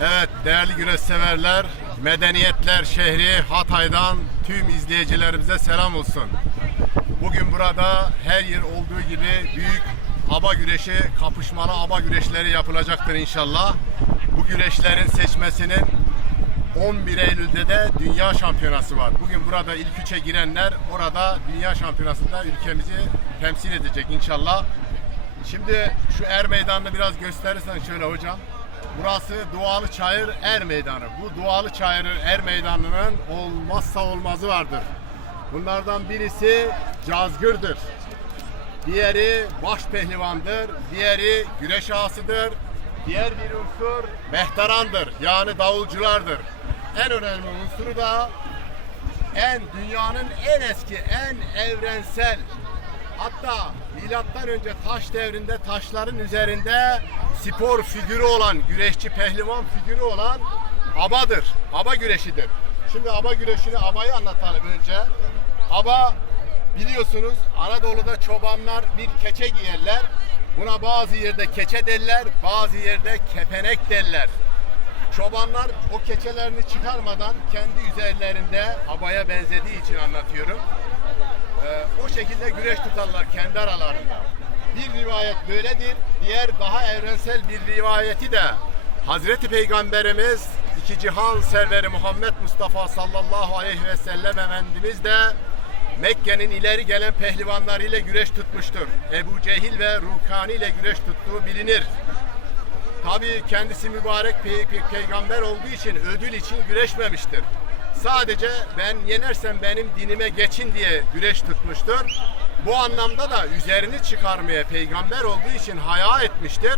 Evet değerli güreş severler, medeniyetler şehri Hatay'dan tüm izleyicilerimize selam olsun. Bugün burada her yer olduğu gibi büyük aba güreşi, kapışmalı aba güreşleri yapılacaktır inşallah. Bu güreşlerin seçmesinin 11 Eylül'de de Dünya Şampiyonası var. Bugün burada ilk üçe girenler orada Dünya Şampiyonası'nda ülkemizi temsil edecek inşallah. Şimdi şu er meydanını biraz gösterirsen şöyle hocam. Burası Dualı Çayır Er Meydanı. Bu Dualı Çayır Er Meydanı'nın olmazsa olmazı vardır. Bunlardan birisi cazgırdır. Diğeri baş pehlivandır. Diğeri güreş ağasıdır. Diğer bir unsur mehtarandır. Yani davulculardır. En önemli unsuru da en dünyanın en eski, en evrensel hatta milattan önce taş devrinde taşların üzerinde spor figürü olan, güreşçi pehlivan figürü olan abadır. Aba güreşidir. Şimdi aba güreşini abayı anlatalım önce. Aba biliyorsunuz Anadolu'da çobanlar bir keçe giyerler. Buna bazı yerde keçe derler, bazı yerde kepenek derler. Çobanlar o keçelerini çıkarmadan kendi üzerlerinde abaya benzediği için anlatıyorum. Ee, o şekilde güreş tutarlar kendi aralarında. Bir rivayet böyledir. Diğer daha evrensel bir rivayeti de Hazreti Peygamberimiz iki cihan serveri Muhammed Mustafa sallallahu aleyhi ve sellem Efendimiz de Mekke'nin ileri gelen pehlivanlarıyla güreş tutmuştur. Ebu Cehil ve Rukani ile güreş tuttuğu bilinir. Tabii kendisi mübarek pey- pey- peygamber olduğu için ödül için güreşmemiştir. Sadece ben yenersem benim dinime geçin diye güreş tutmuştur. Bu anlamda da üzerini çıkarmaya peygamber olduğu için haya etmiştir.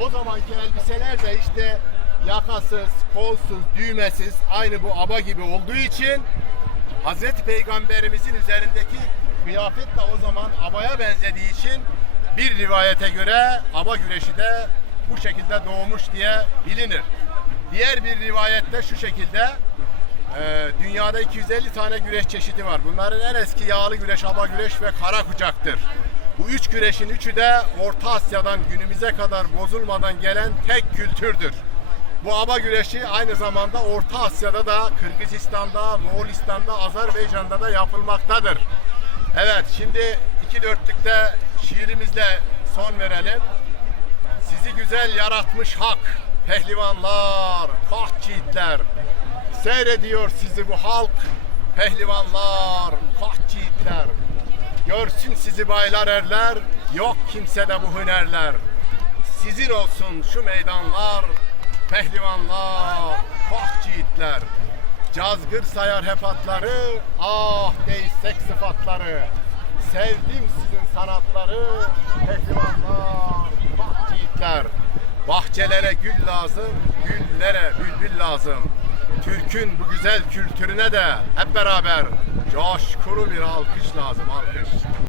O zamanki elbiseler de işte yakasız, kolsuz, düğmesiz aynı bu aba gibi olduğu için Hazreti Peygamberimizin üzerindeki kıyafet de o zaman abaya benzediği için bir rivayete göre aba güreşi de bu şekilde doğmuş diye bilinir. Diğer bir rivayette şu şekilde e, dünyada 250 tane güreş çeşidi var. Bunların en eski yağlı güreş, aba güreş ve kara kucaktır. Bu üç güreşin üçü de Orta Asya'dan günümüze kadar bozulmadan gelen tek kültürdür. Bu aba güreşi aynı zamanda Orta Asya'da da Kırgızistan'da, Moğolistan'da, Azerbaycan'da da yapılmaktadır. Evet şimdi iki dörtlükte şiirimizle son verelim. Sizi güzel yaratmış hak, pehlivanlar, yiğitler. Seyrediyor sizi bu halk, pehlivanlar, yiğitler. Görsün sizi baylar erler, yok kimsede bu hünerler. Sizin olsun şu meydanlar, pehlivanlar, yiğitler. Cazgır sayar hep atları, ah değişsek sıfatları. Sevdim sizin sanatları, pehlivanlar, yiğitler. Bahçelere gül lazım, güllere bülbül lazım. Türk'ün bu güzel kültürüne de hep beraber coşkulu bir alkış lazım, alkış.